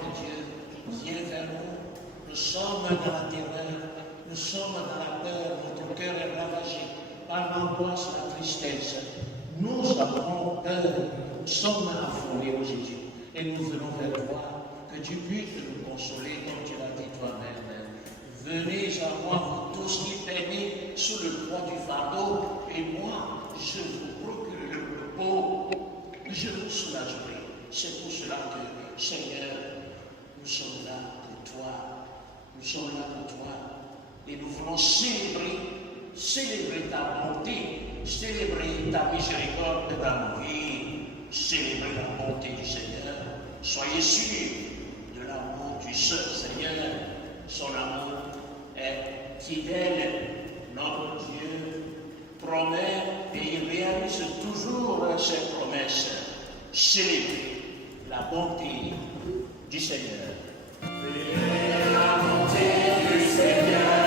de Dieu, viens vers nous. Nous sommes dans la terreur, nous sommes dans la peur, notre cœur est ravagé par l'angoisse, la tristesse. Nous avons peur, nous sommes affolés, ô Jésus, et nous venons vers toi, que tu puisses nous consoler comme tu l'as dit toi-même. Venez à moi, vous tous qui peinez sous le poids du fardeau, et moi, je vous procure le repos, je vous soulagerai. C'est pour cela que, Seigneur, nous sommes là pour toi. Nous sommes là pour toi. Et nous voulons célébrer ta bonté, célébrer ta miséricorde dans nos vies, célébrer la bonté du Seigneur. Soyez sûrs de l'amour du seul Seigneur. Son amour est fidèle. Notre Dieu promet et il réalise toujours ses promesses. Célébrer la bonté du Seigneur. Célébrer la bonté du Seigneur.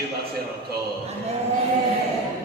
Dieu va faire encore. Amen.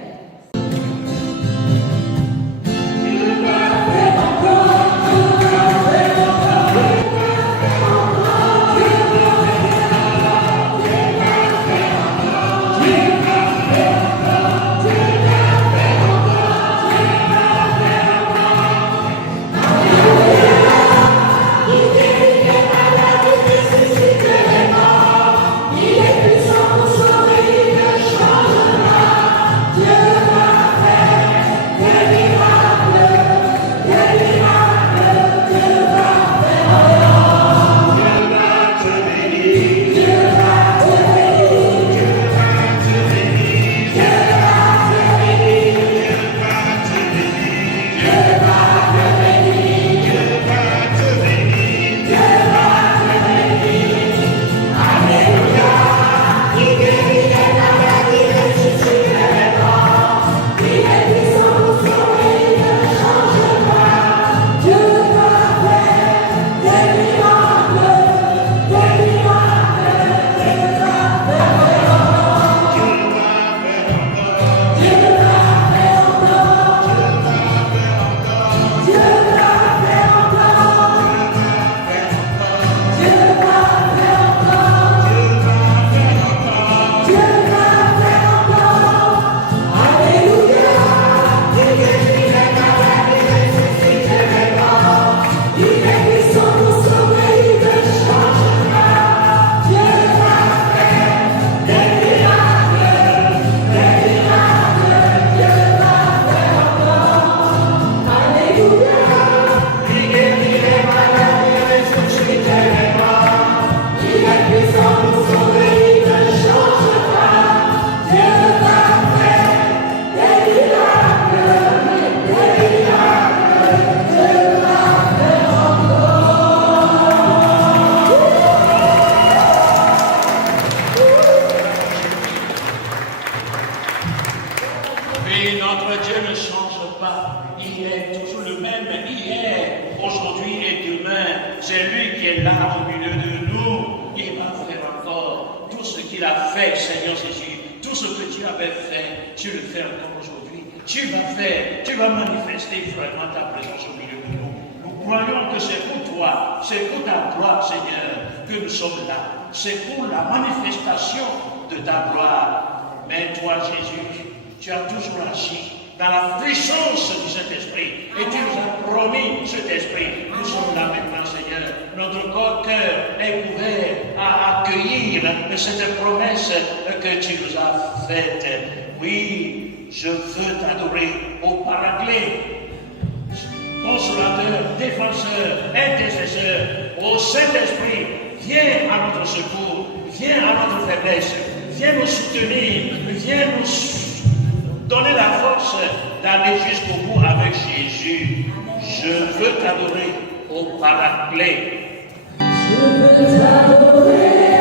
aujourd'hui et demain. C'est lui qui est là au milieu de nous. Il va faire encore tout ce qu'il a fait, Seigneur Jésus. Tout ce que tu avais fait, tu le fais encore aujourd'hui. Tu vas manifester vraiment ta présence au milieu de nous. Nous croyons que c'est pour toi, c'est pour ta gloire, Seigneur, que nous sommes là. C'est pour la manifestation de ta gloire. Mais toi, Jésus, tu as toujours agi dans la puissance du Saint-Esprit. Et tu nous as promis cet esprit. Nous sommes là maintenant, Seigneur. Notre cœur est ouvert à accueillir cette promesse que tu nous as faite. Oui, je veux t'adorer au Paraclet, consolateur, défenseur, intercesseur, au Saint-Esprit. Viens à notre secours, viens à notre faiblesse, viens nous soutenir, viens nous donner la force d'aller jusqu'au bout avec Jésus. Je veux t'adorer au Paraclet. Je veux t'adorer.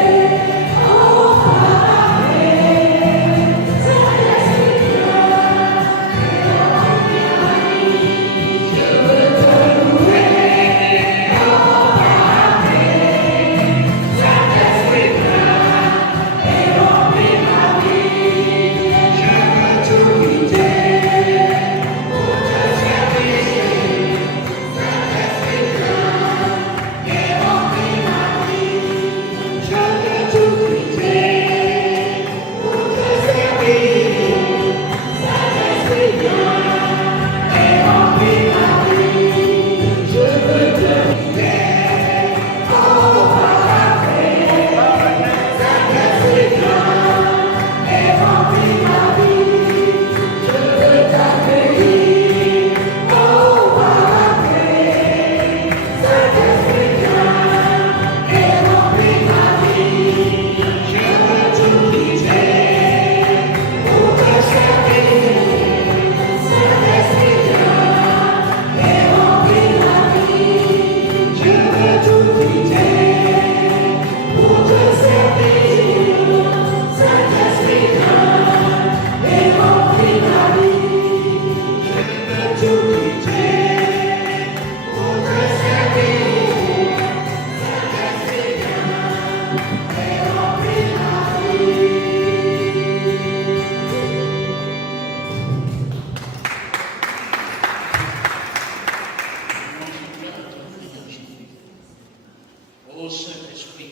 Ô Saint-Esprit,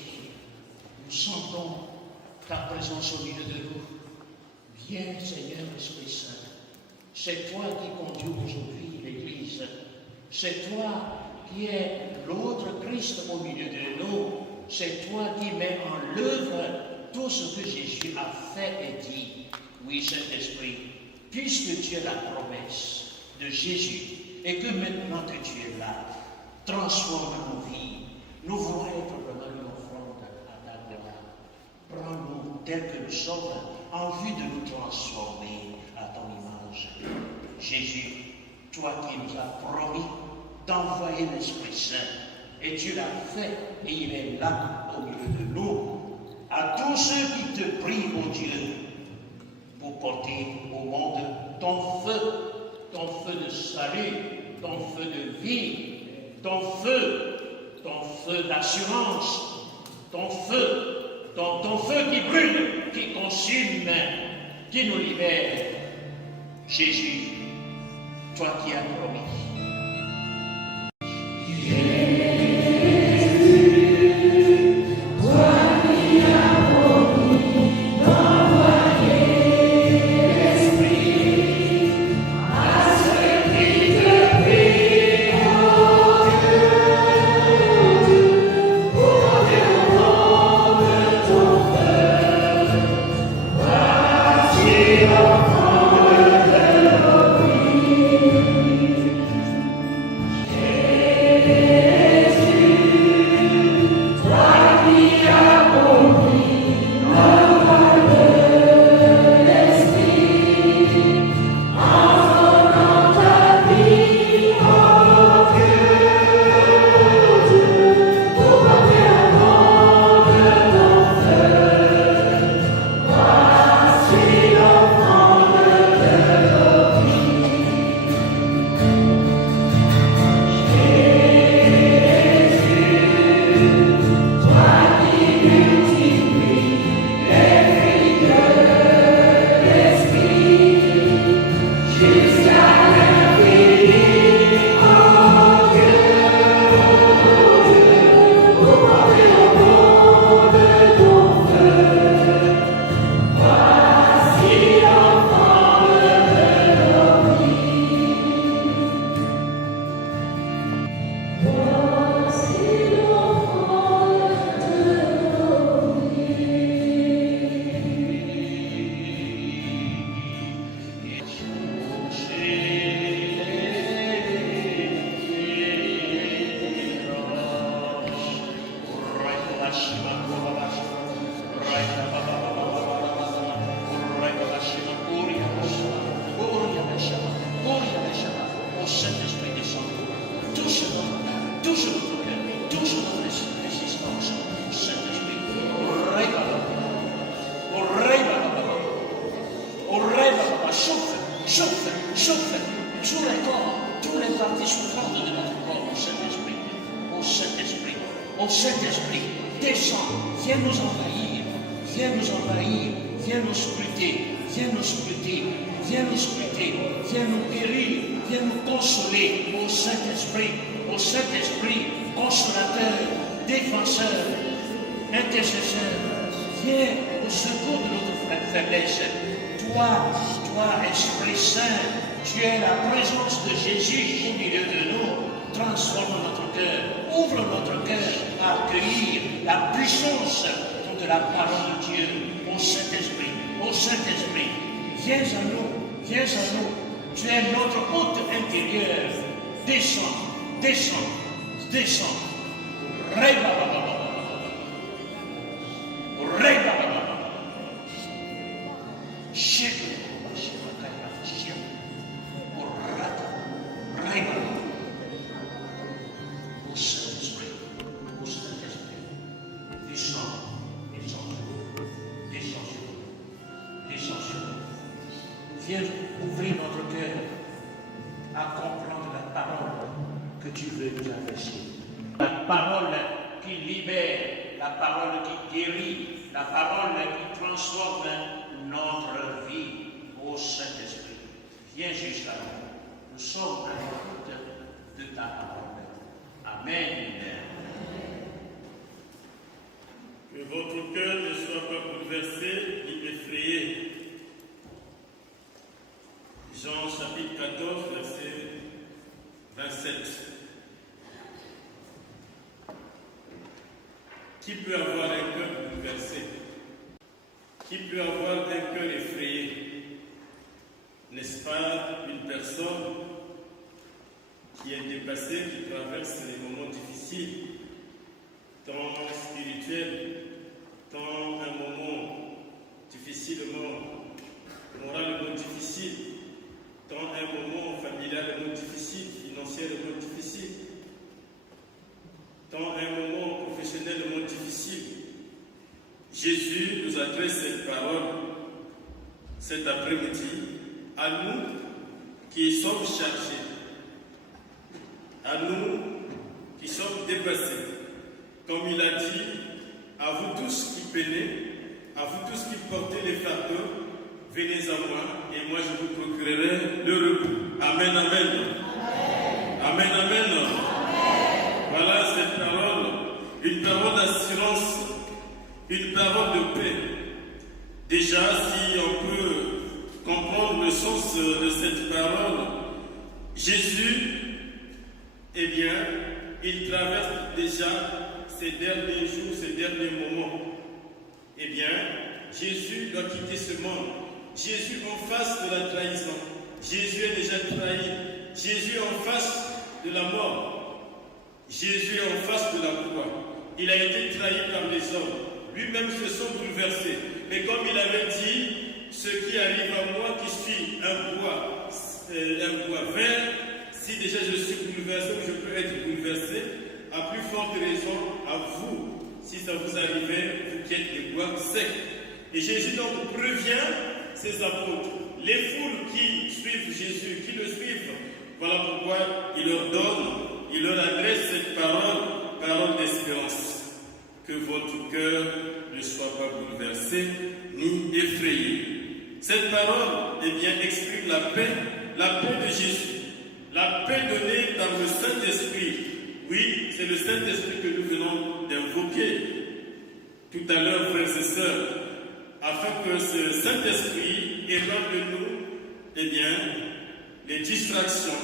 nous sentons ta présence au milieu de nous. Viens, Seigneur Esprit Saint. C'est toi qui conduis aujourd'hui l'Église. C'est toi qui es l'autre Christ au milieu de nous. C'est toi qui mets en œuvre tout ce que Jésus a fait et dit. Oui, Saint-Esprit, puisque tu es la promesse de Jésus et que maintenant que tu es là, transforme nos vies. Nous voulons être vraiment une offrande à ta gloire. Prends-nous tels que nous sommes en vue de nous transformer à ton image. Jésus, toi qui nous as promis d'envoyer l'Esprit Saint, et tu l'as fait, et il est là au milieu de nous. À tous ceux qui te prient, ô Dieu, pour porter au monde ton feu de salut, ton feu de vie, ton feu d'assurance, ton feu qui brûle, qui consume, qui nous libère. Jésus, toi qui as promis. Au Saint-Esprit descend, touche notre cœur, touche notre existence. Au Saint-Esprit, chauffe tous les parties souffrantes de notre corps. Au Saint-Esprit, descends, viens nous envahir, viens nous scruter, viens nous guérir, viens nous consoler. Au Saint-Esprit, consolateur, défenseur, intercesseur, viens au secours de notre faiblesse. Toi, Esprit Saint, tu es la présence de Jésus au milieu de nous. Transforme notre cœur, ouvre notre cœur à accueillir la puissance de la parole de Dieu. Au Saint-Esprit, viens à nous. Tu es notre hôte intérieur. Descends. Viens ouvrir notre cœur à comprendre la parole que tu veux nous adresser. La parole qui libère, la parole qui guérit, la parole qui transforme notre vie. Au Saint-Esprit, viens jusqu'à nous. Nous sommes à l'écoute de ta parole. Amen. Que votre cœur ne soit pas bouleversé ni effrayé. Jean chapitre 14, verset 27. Qui peut avoir un cœur bouleversé? Qui peut avoir un cœur effrayé? N'est-ce pas une personne qui est dépassée, qui traverse les moments difficiles, tant spirituels, tant un moment difficilement, moralement difficile, tant un moment familialement difficile, financièrement difficile, tant un moment professionnellement difficile. Jésus nous adresse cette parole cet après-midi à nous qui sommes chargés, à nous qui sommes dépassés. Comme il a dit, à vous tous qui peinez, à vous tous qui portez les fardeaux, venez à moi et moi je vous procurerai le repos. Amen, amen. Amen, amen. Voilà cette parole, une parole d'assurance, une parole de paix. Déjà, si on peut comprendre le sens de cette parole, Jésus, eh bien, il traverse déjà ces derniers jours, ces derniers moments. Eh bien, Jésus doit quitter ce monde. Jésus en face de la trahison. Jésus est déjà trahi. Jésus en face de la mort. Jésus est en face de la croix. Il a été trahi par les hommes. Lui-même se sent bouleversé. Mais comme il avait dit, ce qui arrive à moi qui suis un bois vert, si déjà je suis bouleversé ou je peux être bouleversé, à plus forte raison à vous, si ça vous arrivait, vous qui êtes des bois secs. Et Jésus donc prévient ses apôtres, les foules qui suivent Jésus, qui le suivent. Voilà pourquoi il leur donne, il leur adresse cette parole d'espérance. Que votre cœur ne soit pas bouleversé ni effrayé. Cette parole, eh bien, exprime la paix de Jésus, la paix donnée par le Saint-Esprit. Oui, c'est le Saint-Esprit que nous venons d'invoquer tout à l'heure, frères et sœurs, afin que ce Saint-Esprit éloigne de nous, eh bien, les distractions,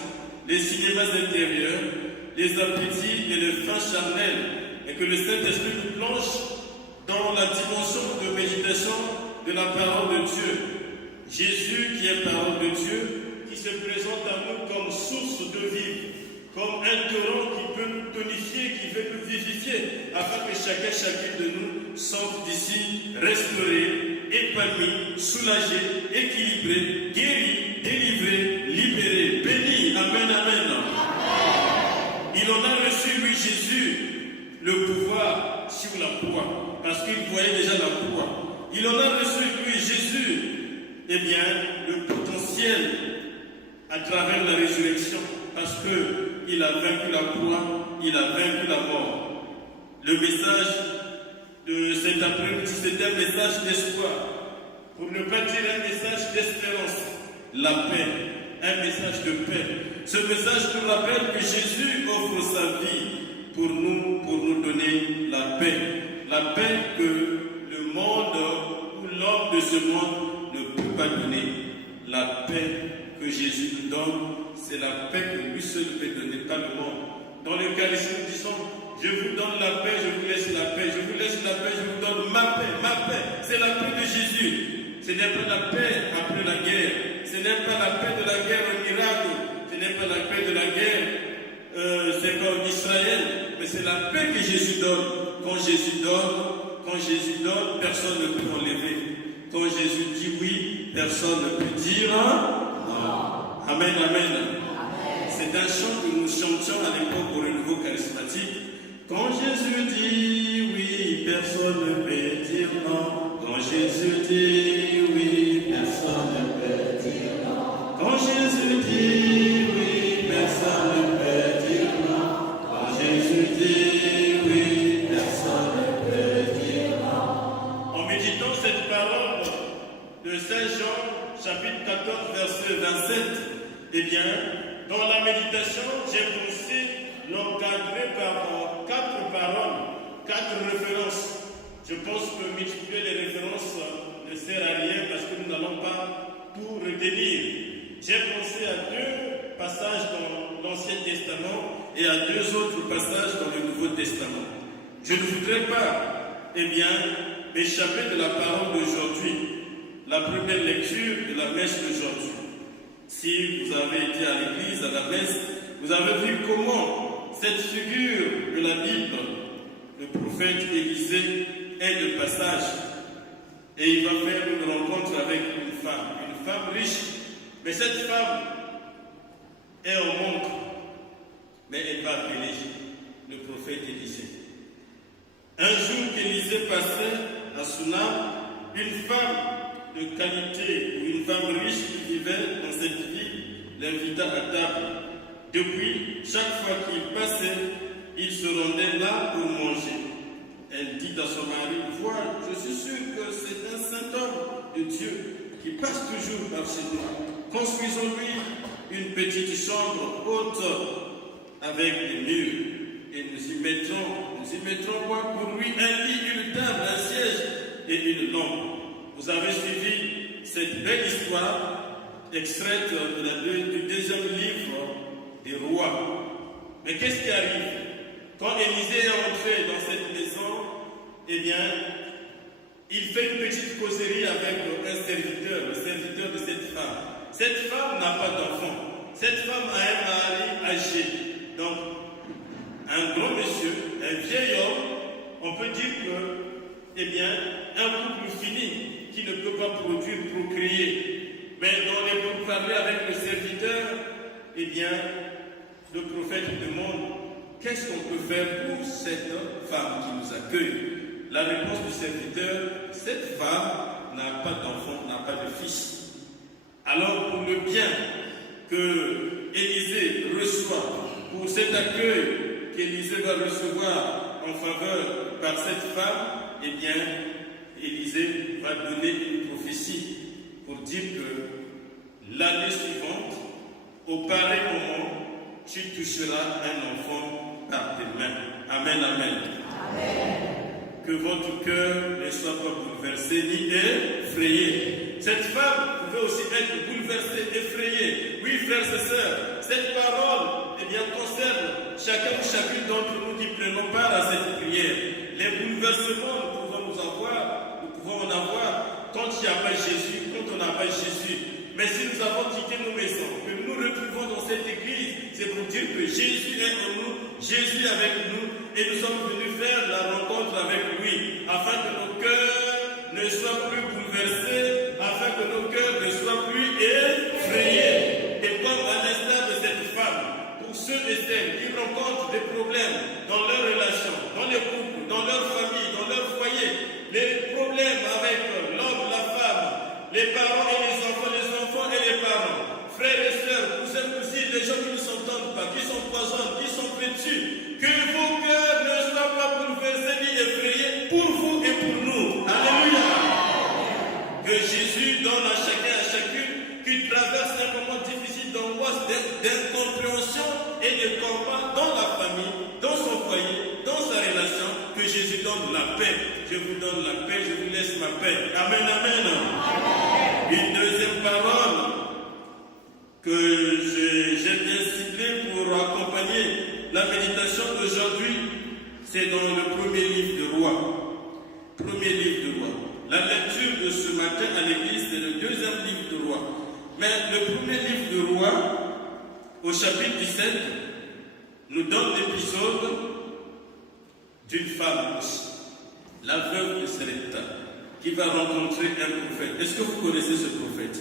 les cinémas intérieurs, les appétits et les fins charnelles, et que le Saint-Esprit nous plonge dans la dimension de méditation de la parole de Dieu. Jésus qui est parole de Dieu, qui se présente à nous comme source de vie, comme un torrent qui peut nous tonifier, qui veut nous vivifier, afin que chacune de nous sorte d'ici restauré, épanoui, soulagé, équilibré, guéri, délivré, libéré, béni. Amen, amen. Il en a reçu, lui, Jésus, le pouvoir sur la croix, parce qu'il voyait déjà la croix. Il en a reçu, lui, Jésus, eh bien, le potentiel à travers la résurrection, parce qu'il a vaincu la croix, il a vaincu la mort. Le message de cet après-midi, c'est un message d'espoir, pour ne pas dire un message d'espérance, la paix, un message de paix. Ce message nous rappelle que Jésus offre sa vie pour nous donner la paix que le monde ou l'homme de ce monde ne peut pas donner. La paix que Jésus nous donne, c'est la paix que lui seul peut donner, pas le monde. Dans l'Eucharistie, nous disons, je vous donne la paix, je vous laisse la paix, je vous laisse la paix, je vous donne ma paix, c'est la paix de Jésus. Ce n'est pas la paix après la guerre, ce n'est pas la paix de la guerre au miracle, ce n'est pas la paix de la guerre, c'est pas en Israël, mais c'est la paix que Jésus donne. Quand Jésus donne, personne ne peut enlever. Quand Jésus dit oui, personne ne peut dire non. Amen, amen. C'est un chant que nous chantions à l'époque au renouveau charismatique. Quand Jésus dit oui, personne ne peut dire non. Quand Jésus dit oui, personne ne peut dire non. Quand Jésus dit oui, personne ne peut dire non. Quand Jésus dit oui, personne ne peut dire non. En méditant cette parole de Saint Jean, chapitre 14, verset 27, eh bien, dans la méditation, j'ai pensé l'encadrer par 4 paroles, 4 références. Je pense que multiplier les références ne sert à rien parce que nous n'allons pas tout retenir. J'ai pensé à 2 passages dans l'Ancien Testament et à 2 autres passages dans le Nouveau Testament. Je ne voudrais pas, eh bien, m'échapper de la parole d'aujourd'hui, la première lecture de la messe d'aujourd'hui. Si vous avez été à l'église, à la messe, vous avez vu comment cette figure de la Bible, le prophète Élisée, est le passage. Et il va faire une rencontre avec une femme riche. Mais cette femme est en manque. Mais elle va appeler le prophète Élisée. Un jour qu'Élisée passait à Sunam, une femme de qualité ou une femme riche qui vivait dans cette ville l'invita à table. Depuis, chaque fois qu'il passait, il se rendait là pour manger. Elle dit à son mari, vois, je suis sûr que c'est un saint homme de Dieu qui passe toujours par chez nous. Construisons-lui une petite chambre haute avec des murs et nous y mettrons quoi pour lui un lit, une table, un siège et une lampe. Vous avez suivi cette belle histoire extraite du 2e livre des rois. Mais qu'est-ce qui arrive? Quand Élisée est entré dans cette maison, eh bien, il fait une petite causerie avec un serviteur, le serviteur de cette femme. Cette femme n'a pas d'enfant. Cette femme a un mari âgé. Donc, un grand monsieur, un vieil homme, on peut dire que, eh bien, un couple fini qui ne peut pas procréer. Mais dans les pourparlers avec le serviteur, eh bien, le prophète demande qu'est-ce qu'on peut faire pour cette femme qui nous accueille. La réponse du serviteur, cette femme n'a pas d'enfant, n'a pas de fils. Alors pour le bien que Élisée reçoit, pour cet accueil qu'Élisée va recevoir en faveur par cette femme, eh bien, Élisée va donner une prophétie pour dire que l'année suivante, au pareil moment, tu toucheras un enfant par tes mains. Amen, amen. Amen. Que votre cœur ne soit pas bouleversé ni effrayé. Cette femme pouvait aussi être bouleversée, effrayée. Oui, frères et sœurs, cette parole eh bien, concerne chacun ou chacune d'entre nous qui prenons part à cette prière. Les bouleversements, nous pouvons en avoir quand il n'y a pas Jésus, quand on n'a pas Jésus. Mais si nous avons quitté nos maisons, que nous nous retrouvons dans cette église, c'est pour dire que Jésus est en nous, Jésus est avec nous, et nous sommes venus faire la rencontre avec lui, afin que nos cœurs ne soient plus bouleversés, afin que nos cœurs ne soient plus effrayés. Et comme à l'instar de cette femme, pour ceux et celles qui rencontrent des problèmes dans leurs relations, dans les couples, dans leur famille, dans leur foyer, les problèmes avec l'homme, la femme, les parents et les enfants et les parents, frères et sœurs, cousins, cousines, les gens qui ne s'entendent pas, qui s'empoisonnent, qui sont vêtus, que vos cœurs ne soient pas bouleversés ni effrayés pour vous et pour nous. Alléluia. Que Jésus donne à chacun, à chacune, qui traverse un moment difficile d'angoisse, d'incompréhension et de combat dans la famille, dans son foyer, dans sa relation, que Jésus donne la paix. Je vous donne la paix, je vous laisse ma paix. Amen, amen. Une deuxième parole que j'ai bien ciblée pour accompagner la méditation d'aujourd'hui, c'est dans le premier livre de Rois. Premier livre de Rois. La lecture de ce matin à l'église, c'est le deuxième livre de Rois. Mais le premier livre de Rois, au chapitre 17, nous donne l'épisode d'une femme aussi, la veuve de Sarepta, qui va rencontrer un prophète. Est-ce que vous connaissez ce prophète?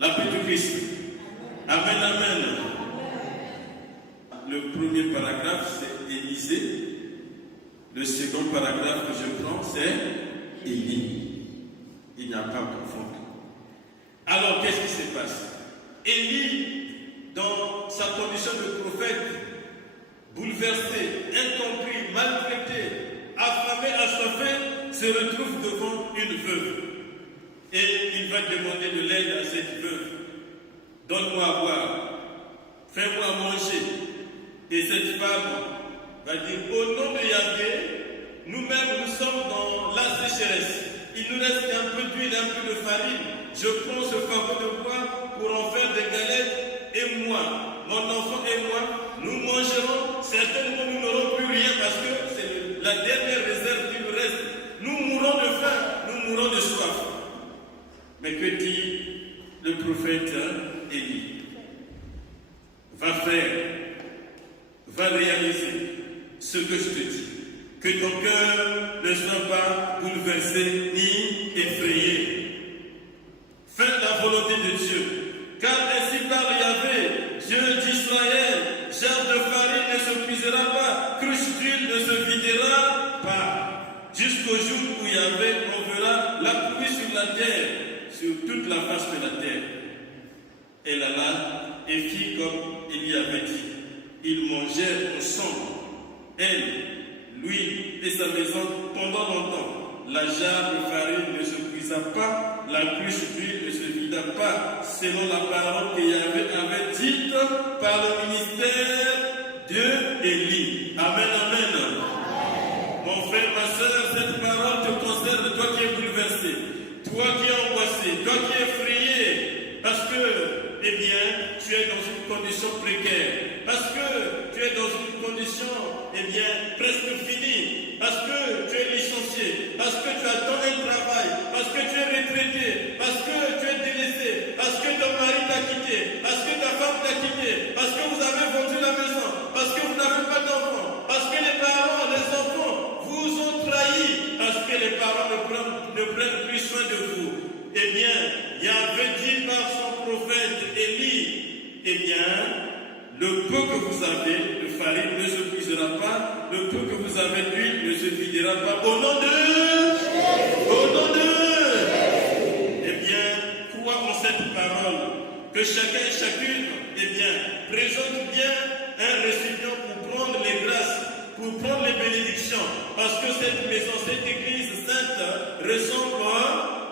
L'appel du Christ. Amen, amen. Le premier paragraphe, c'est Élisée. Le second paragraphe que je prends, c'est Élie. Il n'y a pas de confondre. Alors, qu'est-ce qui se passe? Élie, dans sa condition de prophète, bouleversé, incompris, maltraité, affamé, assoiffé, se retrouve devant une veuve. Et il va demander de l'aide à cette veuve. Donne-moi à boire, fais-moi manger. Et cette femme va dire, au nom de Yahvé, nous-mêmes nous sommes dans la sécheresse. Il nous reste un peu d'huile, un peu de farine. Je prends ce fardeau de bois pour en faire des galettes. Et moi, mon enfant et moi, nous mangerons. Certainement, nous n'aurons plus rien parce que c'est la dernière réserve qui nous reste. Nous mourrons de faim, nous mourrons de soif. Mais que dit le prophète Élie? Va faire, va réaliser ce que je te dis. Que ton cœur ne soit pas bouleversé ni effrayé. Fais la volonté de Dieu. Car ainsi parle Yahvé, Dieu d'Israël, gerbe de farine ne se puisera pas, cruche d'huile ne se videra pas, jusqu'au jour où Yahvé enverra la pluie sur la terre, sur toute la face de la terre. Elle alla et fit comme il y avait dit. Ils mangèrent ensemble, elle, lui et sa maison pendant longtemps. La jarre de farine ne se brisa pas, la cruche d'huile ne se vida pas, selon la parole que Yahvé avait dite par le ministère de Élie. Amen, amen. Mon frère, ma soeur, cette parole te concerne, toi qui es bouleversé, toi qui es angoissé, toi qui es effrayé, parce que, eh bien, tu es dans une condition précaire, parce que tu es dans une condition, eh bien, presque finie, parce que tu es licencié, parce que tu attends un travail, parce que tu es retraité, parce que tu es délaissé, parce que ton mari t'a quitté, parce que ta femme t'a quitté, parce que vous avez vendu la maison, parce que vous n'avez pas d'enfants, parce que les parents, les enfants vous ont trahi, parce que les parents ne prennent plus soin de vous. Eh bien, Yahvé dit par son prophète Élie, eh bien, le peu que vous avez de farine ne se puisera pas, le peu que vous avez d'huile ne se videra pas. Au nom de eh bien, crois en cette parole, que chacun et chacune, eh bien, présente bien un récipient pour prendre les grâces, pour prendre les bénédictions, parce que cette maison, cette église sainte ressemble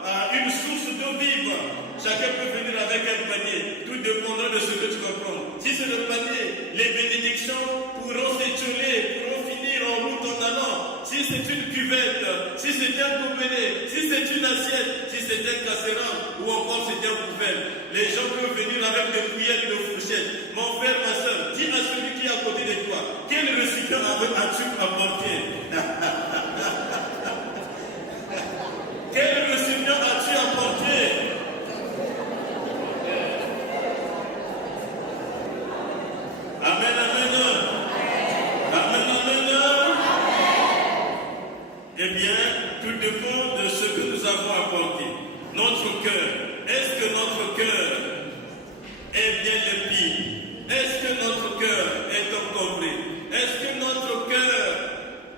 à une source d'eau vive. Chacun peut venir avec un panier, tout dépendra de ce que tu vas prendre. Si c'est le panier, les bénédictions pourront s'étioler, pourront finir en route en allant. Si c'est une cuvette, si c'est un gobelet, si c'est une assiette, si c'est un casserole ou encore c'est un poubelle, les gens peuvent venir avec des cuillères et des fourchettes. Mon frère, ma soeur, dis à celui qui est à côté de toi, quel récipient as-tu apporté? Quel récipient as-tu apporté? notre cœur? Est-ce que notre cœur est bien limpide? Est-ce que notre cœur est encombré? Est-ce que notre cœur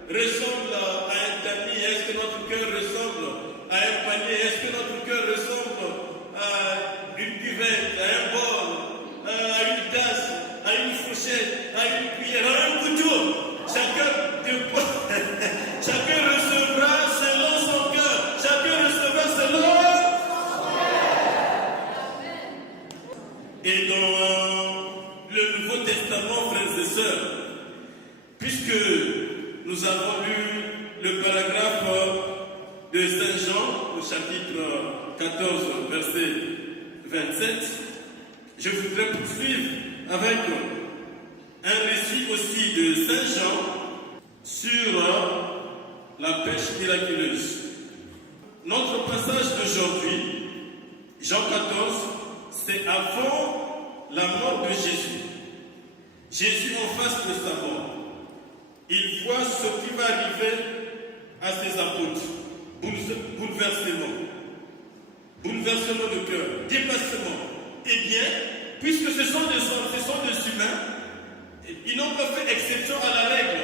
ressemble à un tamis? Est-ce que notre cœur ressemble à un panier? Est-ce que notre cœur ressemble à une cuvette, à un bol, à une tasse, à une fourchette, à une cuillère, à un couteau? Chacun recevra selon son cœur. Chacun recevra selon. Et dans le Nouveau Testament, frères et sœurs, puisque nous avons lu le paragraphe de Saint Jean, au chapitre 14, verset 27, je voudrais poursuivre avec un récit aussi de Saint Jean sur la pêche miraculeuse. Notre passage d'aujourd'hui, Jean 14, c'est avant la mort de Jésus. Jésus en face de sa mort. Il voit ce qui va arriver à ses apôtres. Bouleversement. Bouleversement de cœur. Dépassement. Eh bien, puisque ce sont des humains, ils n'ont pas fait exception à la règle.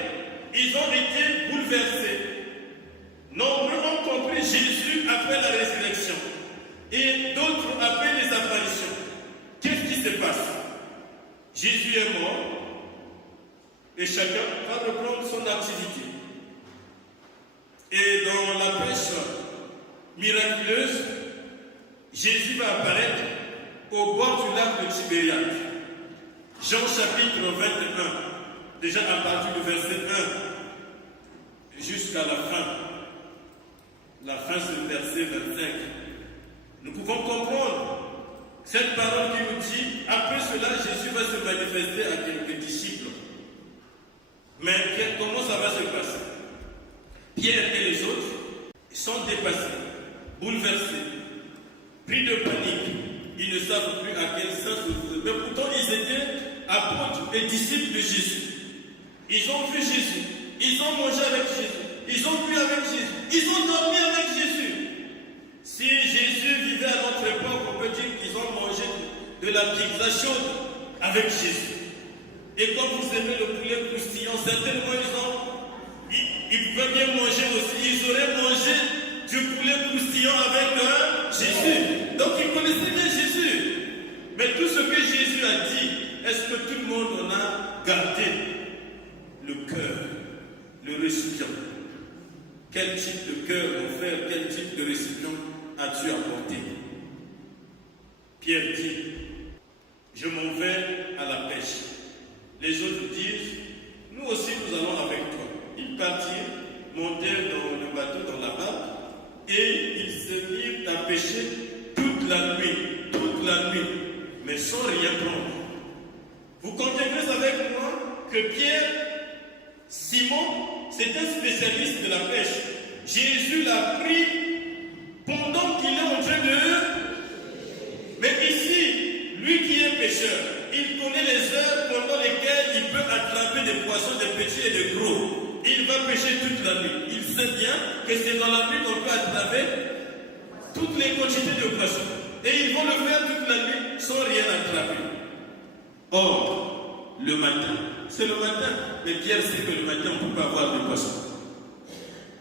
Ils ont été bouleversés. Nombreux ont compris Jésus après la résurrection. Et d'autres après les apparitions. Qu'est-ce qui se passe? Jésus est mort. Et chacun va reprendre son activité. Et dans la pêche miraculeuse, Jésus va apparaître au bord du lac de Tibériade. Jean chapitre 21, déjà à partir du verset 1 jusqu'à la fin c'est le verset 25. Nous pouvons comprendre cette parole qui nous dit, après cela, Jésus va se manifester à quelques disciples. Mais comment ça va se passer? Pierre et les autres sont dépassés, bouleversés, pris de panique. Ils ne savent plus à quel sens se poser. Mais pourtant, ils étaient apôtres et disciples de Jésus. Ils ont vu Jésus. Ils ont mangé avec Jésus. Ils ont bu avec Jésus. Ils ont dormi avec Jésus. Si Jésus vivait à notre époque, on peut dire qu'ils ont mangé de la pizza chaude avec Jésus. Et comme vous aimez le poulet croustillant, certainement ils pouvaient bien manger aussi. Ils auraient mangé du poulet croustillant avec Jésus. Donc ils connaissaient bien Jésus. Mais tout ce que Jésus a dit, est-ce que tout le monde en a gardé le cœur, le récipient? Quel type de cœur, mon frère, quel type de récipient as-tu apporté? Pierre dit, je m'en vais à la pêche. Les autres disent, nous aussi nous allons avec toi. Ils partirent, montèrent dans le bateau, dans la barque, et ils se mirent à pêcher toute la nuit, mais sans rien prendre. Vous conviendrez avec moi que Pierre, Simon, c'est un spécialiste de la pêche. Jésus l'a pris pendant qu'il est en train de... Mais ici, lui qui est pêcheur, il connaît les heures pendant lesquelles il peut attraper des poissons, des petits et des gros. Il va pêcher toute la nuit. Il sait bien que c'est dans la nuit qu'on peut attraper toutes les quantités de poissons. Et ils vont le faire toute la nuit sans rien attraper. Or, le matin, c'est le matin. Mais Pierre sait que le matin, on ne peut pas avoir de poissons.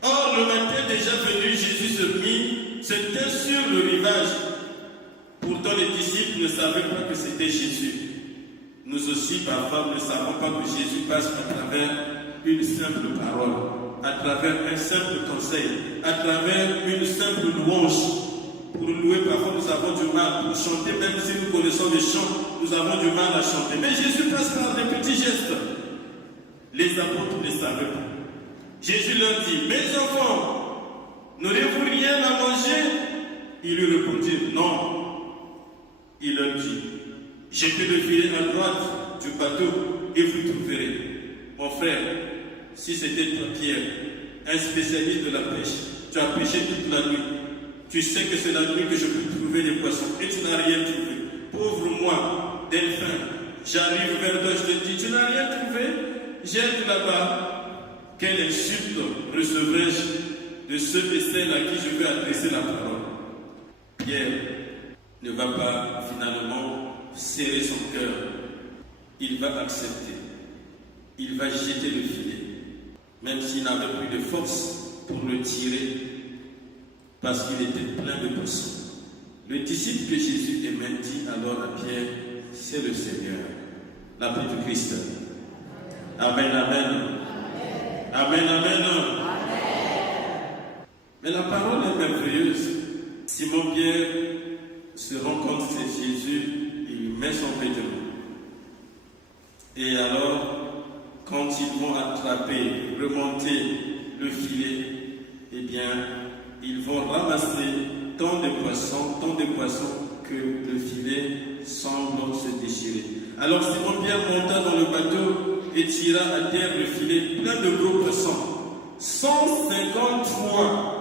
Or, le matin déjà venu, Jésus se tint sur le rivage. Pourtant, les disciples ne savaient pas que c'était Jésus. Nous aussi, parfois, ne savons pas que Jésus passe à travers une simple parole, à travers un simple conseil, à travers une simple louange. Pour louer, parfois, nous avons du mal. Pour chanter, même si nous connaissons les chants, nous avons du mal à chanter. Mais Jésus passe par des petits gestes. Les apôtres ne savaient pas. Jésus leur dit, mes enfants, n'aurez-vous rien à manger? Ils lui répondirent, non. Il leur dit, jetez le filet à droite du bateau et vous trouverez. Mon frère, si c'était toi, Pierre, un spécialiste de la pêche, tu as pêché toute la nuit. Tu sais que c'est la nuit que je peux trouver des poissons et tu n'as rien trouvé. Pauvre moi, Delphin, j'arrive vers toi, je te dis, tu n'as rien trouvé? Jette là-bas. Quelle insulte recevrai-je de ceux et celles à qui je vais adresser la parole? Pierre ne va pas finalement serrer son cœur. Il va accepter. Il va jeter le filet. Même s'il n'avait plus de force pour le tirer, parce qu'il était plein de poissons. Le disciple que Jésus aimait dit alors à Pierre, c'est le Seigneur, l'apôtre Christ. Amen, amen. Amen, amen. Mais la parole est merveilleuse. Simon-Pierre se rend compte que c'est Jésus, il met son vêtement. Et alors, quand ils vont attraper, remonter le filet, eh bien, ils vont ramasser tant de poissons que le filet semble se déchirer. Alors Simon-Pierre monta dans le bateau et tira à terre le filet plein de gros poissons. 153.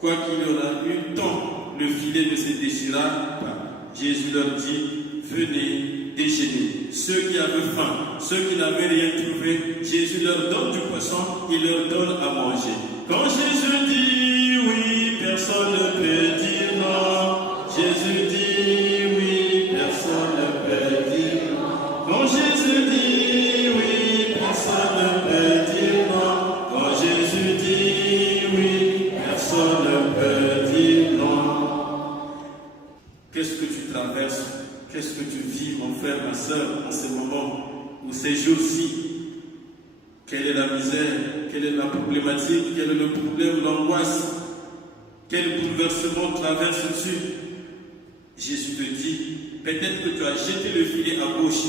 Quoiqu'il y aura eu tant, le filet ne se déchira pas. Jésus leur dit, venez déjeuner. Ceux qui avaient faim, ceux qui n'avaient rien trouvé, Jésus leur donne du poisson, il leur donne à manger. Quand Jésus dit oui, personne ne peut dire non. Jésus dit oui, personne ne peut dire non. Quand Jésus dit oui, personne ne peut dire non. Quand Jésus dit oui, personne ne peut dire non. Qu'est-ce que tu traverses? Qu'est-ce que tu vis, mon frère, ma soeur, en ce moment ou ces jours-ci? Quelle est la misère? Quelle est la problématique? Quel est le problème, l'angoisse? Quel bouleversement traverses-tu? Jésus te dit, peut-être que tu as jeté le filet à gauche.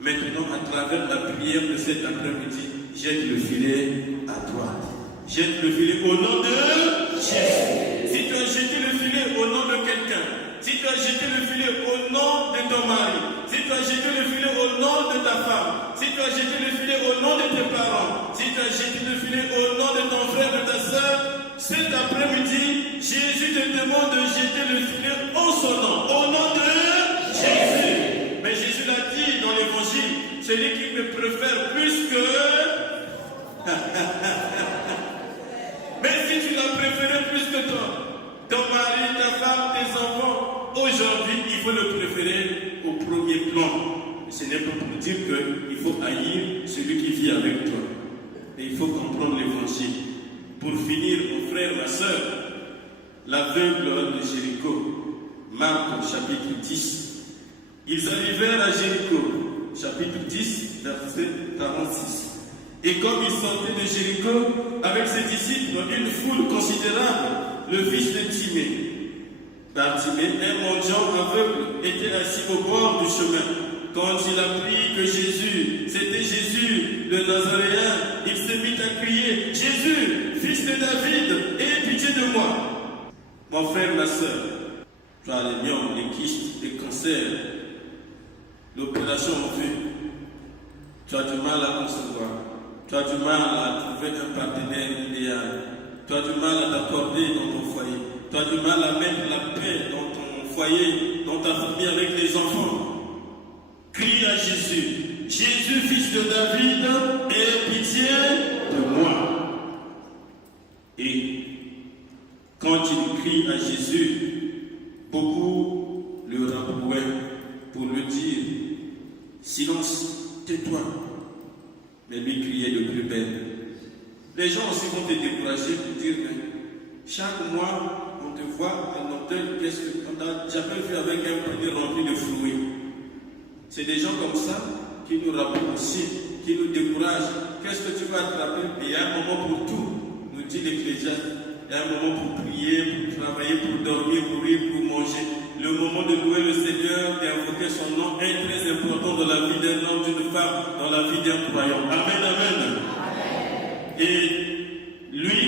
Maintenant, à travers la prière de cet après-midi, jette le filet à droite. Jette le filet au nom de Jésus. Si tu as jeté le filet au nom de quelqu'un, si tu as jeté le filet au nom de ton mari, si tu as jeté le filet au nom de ta femme, si tu as jeté le filet au nom de tes parents, si tu as jeté le filet au nom de ton frère, de ta soeur, cet après-midi, Jésus te demande de jeter le filet en son nom, au nom de Jésus. Mais Jésus l'a dit dans l'évangile, celui qui me préfère plus que... Mais si tu l'as préféré plus que toi, ton mari, ta femme, tes enfants, aujourd'hui, il faut le préférer au premier plan. Ce n'est pas pour dire qu'il faut haïr celui qui vit avec toi. Mais il faut comprendre l'évangile. Pour finir, mon frère, ma soeur, l'aveugle de Jéricho, Marc chapitre 10. Ils arrivèrent à Jéricho, chapitre 10, verset 46. Et comme ils sortaient de Jéricho, avec ses disciples, une foule considérable, le fils de Timée, Bartimée, un mendiant aveugle, était assis au bord du chemin. Quand il apprit que c'était Jésus, le Nazaréen, il se mit à crier, Jésus, fils de David, aie pitié de moi. Mon frère, ma soeur, tu as les myomes, les kystes, les cancers, l'opération en vue. Tu as du mal à concevoir. Tu as du mal à trouver un partenaire idéal. Tu as du mal à t'accorder dans ton foyer. Tu as du mal à mettre la paix dans ton foyer, dans ta famille avec les enfants. Crie à Jésus. Jésus, fils de David, aie pitié de moi. Et quand il crie à Jésus, beaucoup le rabrouaient pour lui dire, silence, tais-toi. Mais lui criait de plus belle. Les gens aussi vont te décourager pour dire, mais chaque mois, on te voit à l'hôtel, qu'est-ce qu'on n'a jamais vu avec un panier rempli de fruits. C'est des gens comme ça qui nous rappellent aussi, qui nous découragent. Qu'est-ce que tu vas attraper? Et il y a un moment pour tout, nous dit l'Ecclésiaste. Il y a un moment pour prier, pour travailler, pour dormir, pour rire, pour manger. Le moment de louer le Seigneur, d'invoquer son nom est très important dans la vie d'un homme, d'une femme, dans la vie d'un croyant. Amen, amen. Et lui,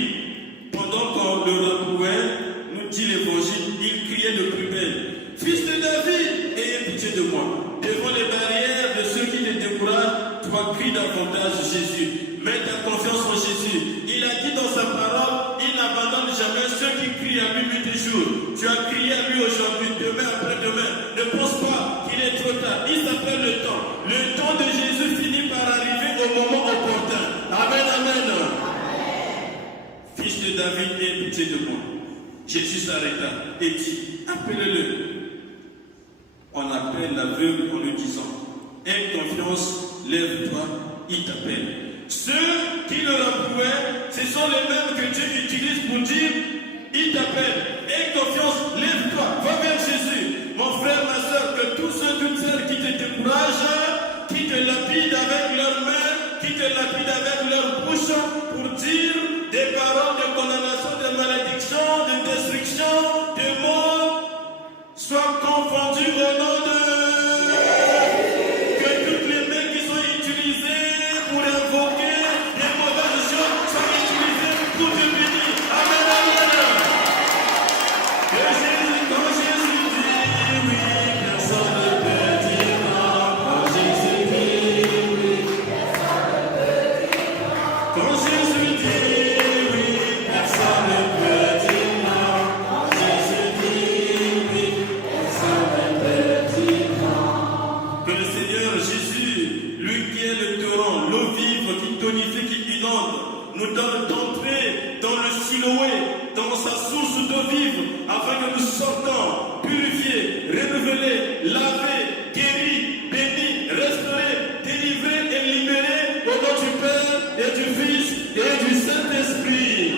pendant qu'on le retrouvait, nous dit l'évangile, il criait de plus belle. Fils de David, ayez pitié de moi. Devant les barrières de ceux qui te découragent, toi crie davantage Jésus. Mets ta confiance en Jésus. Il a dit dans sa parole, il n'abandonne jamais ceux qui crient à lui nuit et jour. Tu as crié à lui aujourd'hui, demain après-demain. Ne pense pas qu'il est trop tard. Il s'appelle le temps. Le temps de Jésus finit par arriver au moment opportun. Amen, amen. Fils de David, aie pitié de moi. Jésus s'arrêta et dit, appelez-le. On appelle l'aveugle en lui disant, aie confiance, lève-toi, il t'appelle. Ceux qui le rapprouvaient, ce sont les mêmes que Dieu utilise pour dire, il t'appelle, aie confiance, lève-toi, va vers Jésus. Mon frère, ma soeur, que tous ceux, toutes celles qui te découragent, qui te lapident avec leurs mains, qui te lapident avec leur bouche, pour dire des paroles de condamnation, de malédiction, de destruction, de mort, soient confondus au nom de... Que toutes les mains qui sont utilisées pour invoquer des mauvaises choses soient utilisées pour te bénir. Amen, amen. Que Jésus, quand Jésus dit oui, personne ne peut dire non. Quand Jésus dit oui, personne ne peut dire non. Quand Jésus dit oui, personne ne peut dire non. Quand Jésus dit oui, personne ne peut dire non. Que le Seigneur Jésus, lui qui est le torrent, l'eau vive qui tonifie, qui inonde, nous donne d'entrer dans le Siloé, dans sa source d'eau vive, afin que nous sortons purifiés, renouvelés, lavés, guéris, bénis, restaurés, délivrés et libérés au nom du Père et du Fils et du Saint-Esprit.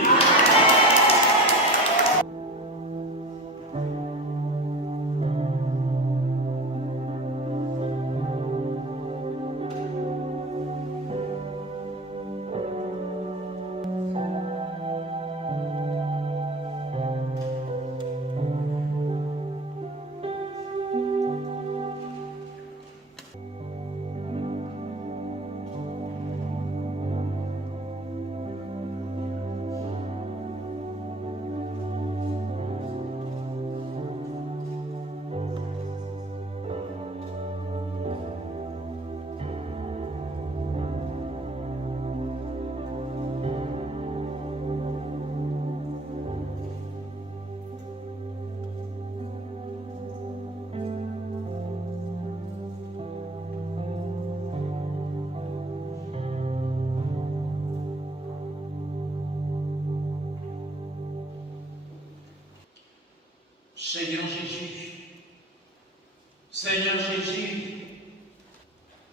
Seigneur Jésus,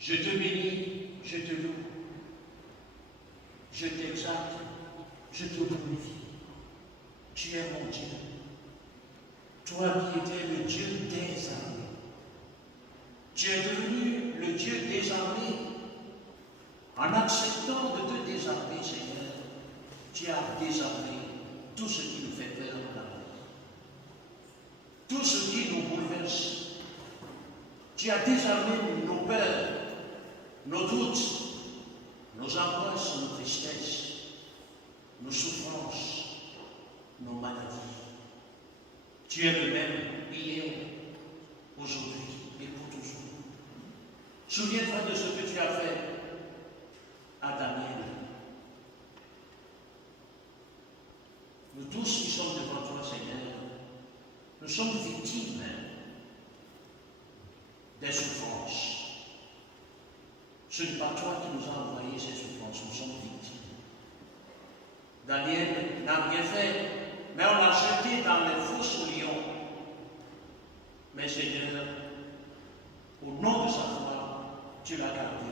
je te bénis, je te loue, je t'exalte, je te glorifie. Tu es mon Dieu, toi qui étais le Dieu des armées. Tu es devenu le Dieu des armées. En acceptant de te désarmer, Seigneur, tu as désarmé tout ce qui nous fait peur dans la vie, tout ce qui nous bouleverse. Tu as désarmé nos peurs, nos doutes, nos angoisses, nos tristesses, nos souffrances, nos maladies. Tu es le même hier, aujourd'hui et pour toujours. Souviens-toi de ce que tu as fait à Daniel. Nous tous qui sommes devant toi, Seigneur, nous sommes victimes des souffrances. Ce n'est pas toi qui nous as envoyé ces souffrances, nous sommes victimes. Daniel n'a rien fait, mais on l'a jeté dans les fosses lions. Mais Seigneur, au nom de sa foi, tu l'as gardé.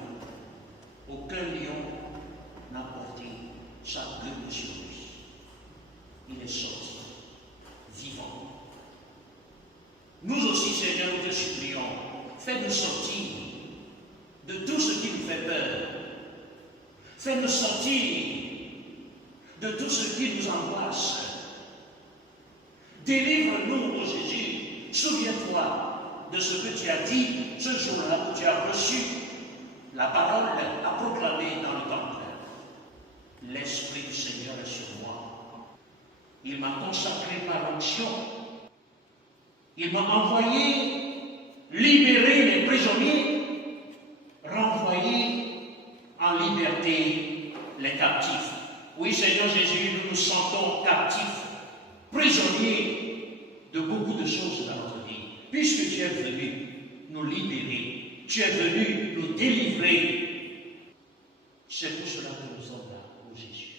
Aucun lion n'a porté sa gueule sur lui. Il est sorti, vivant. Nous aussi, Seigneur, nous te supplions, fais-nous sortir de tout ce qui nous fait peur. Fais-nous sortir de tout ce qui nous angoisse. Délivre-nous, ô Jésus. Souviens-toi de ce que tu as dit ce jour-là où tu as reçu la parole à proclamer dans le temple. L'Esprit du Seigneur est sur moi. Il m'a consacré par l'onction. Il m'a envoyé libérer les prisonniers, renvoyer en liberté les captifs. Oui, Seigneur Jésus, nous nous sentons captifs, prisonniers de beaucoup de choses dans notre vie, puisque tu es venu nous libérer, tu es venu nous délivrer. C'est pour cela que nous sommes là, ô Jésus.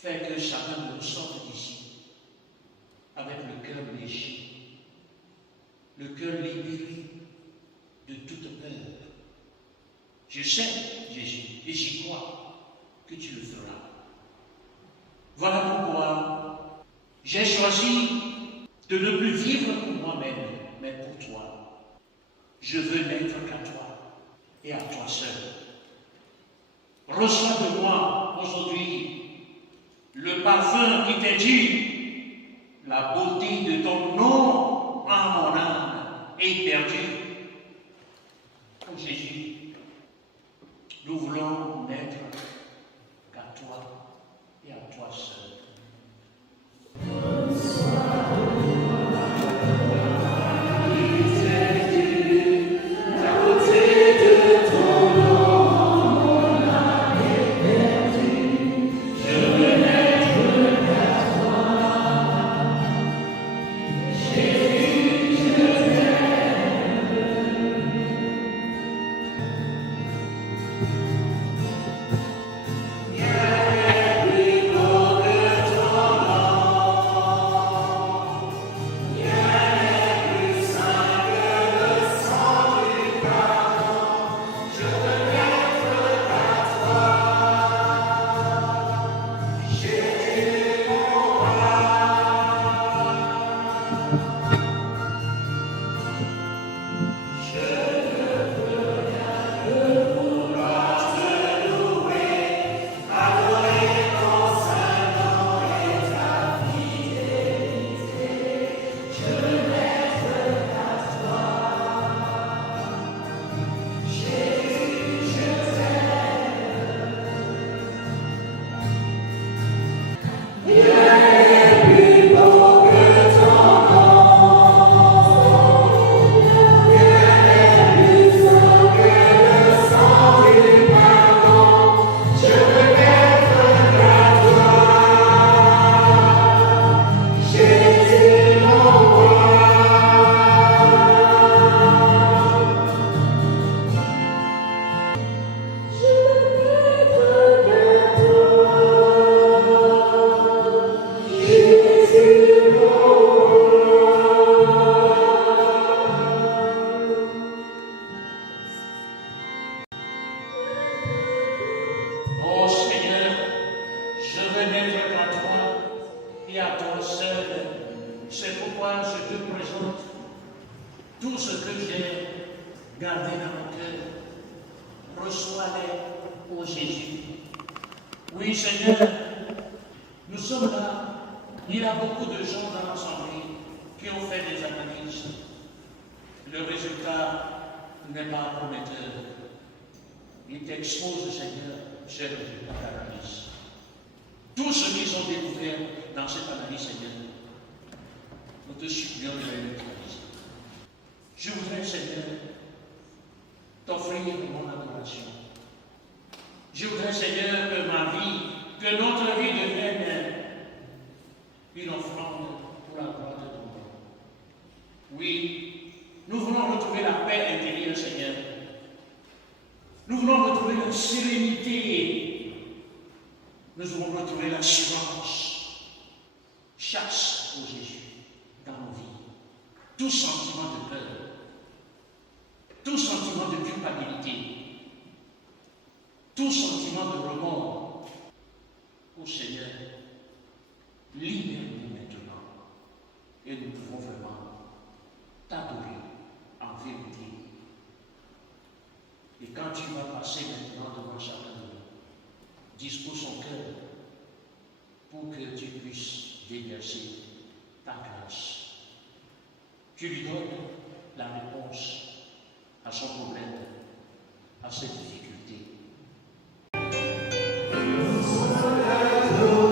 Fais que chacun de nous sorte d'ici avec le cœur léger, le cœur libéré de toute peur. Je sais, Jésus, et j'y crois que tu le feras. Voilà pourquoi j'ai choisi de ne plus vivre pour moi-même, mais pour toi. Je veux n'être qu'à toi et à toi seul. Reçois de moi aujourd'hui le parfum qui t'est dû, la beauté de ton nom en mon âme éperdue. Oh Jésus, nous voulons n'être qu'à toi et à toi seul. Tu lui donnes la réponse à son problème, à cette difficulté. Dieu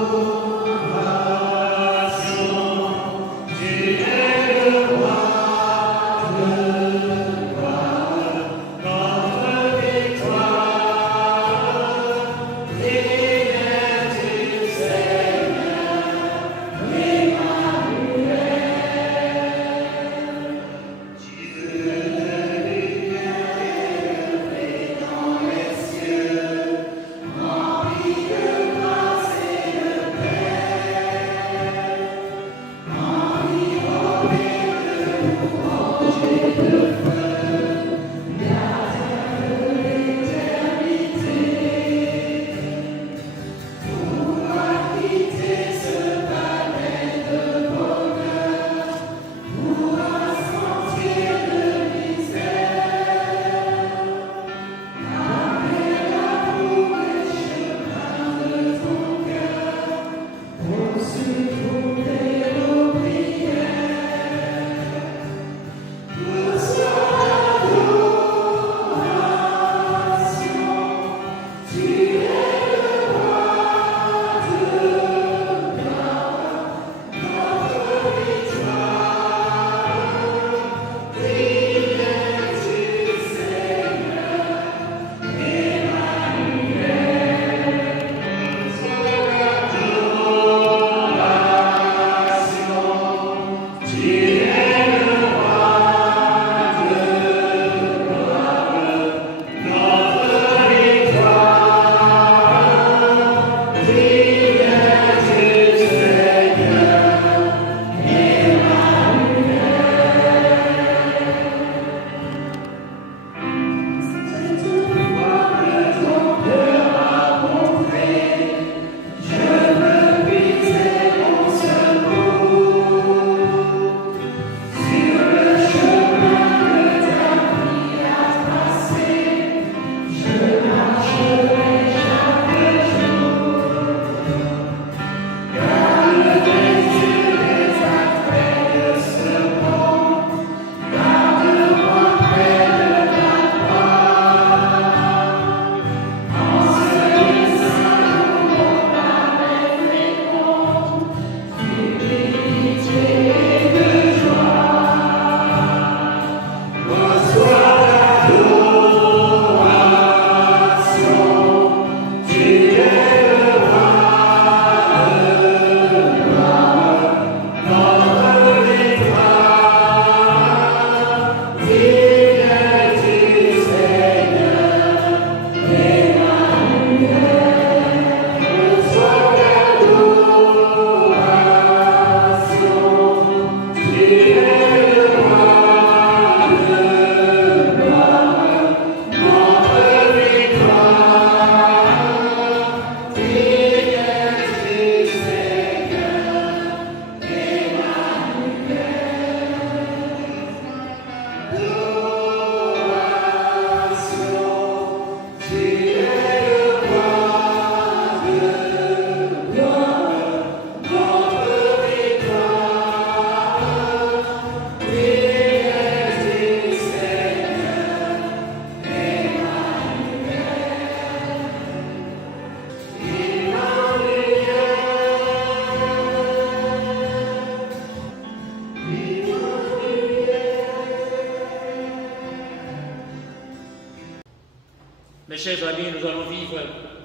Mes chers amis, nous allons vivre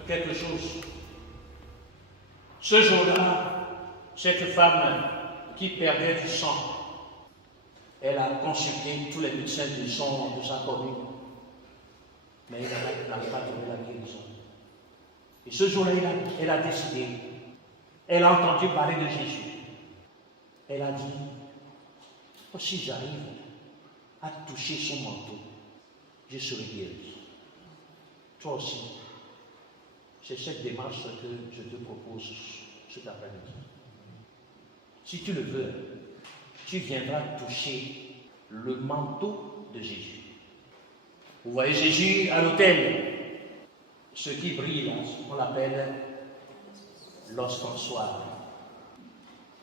quelque chose. Ce jour-là, cette femme qui perdait du sang, elle a consulté tous les médecins de sa commune, mais elle n'a pas trouvé la guérison. Et ce jour-là, elle a décidé, elle a entendu parler de Jésus. Elle a dit, oh, si j'arrive à toucher son manteau, je serai guéri. Toi aussi, c'est cette démarche que je te propose cet après-midi. Si tu le veux, tu viendras toucher le manteau de Jésus. Vous voyez Jésus à l'autel. Ce qui brille là, on l'appelle l'ostensoir.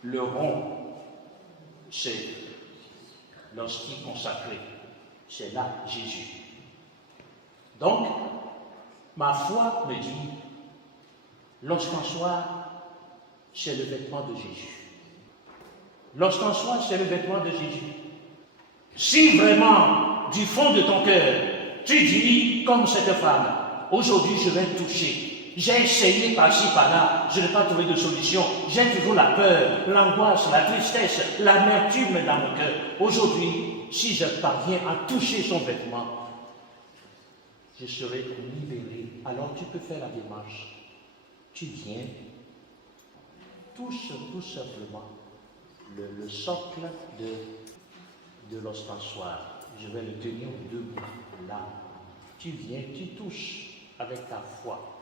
Le rond, c'est l'hostie consacrée. C'est là Jésus. Donc, ma foi me dit, l'ostensoir, c'est le vêtement de Jésus. L'ostensoir, c'est le vêtement de Jésus. Si vraiment, du fond de ton cœur, tu dis, comme cette femme, aujourd'hui je vais toucher. J'ai essayé par-ci, par-là, je n'ai pas trouvé de solution. J'ai toujours la peur, l'angoisse, la tristesse, l'amertume dans mon cœur. Aujourd'hui, si je parviens à toucher son vêtement, je serai libéré. Alors tu peux faire la démarche. Tu viens, touche tout simplement le socle de l'ostensoir. Je vais le tenir debout là. Tu viens, tu touches avec ta foi.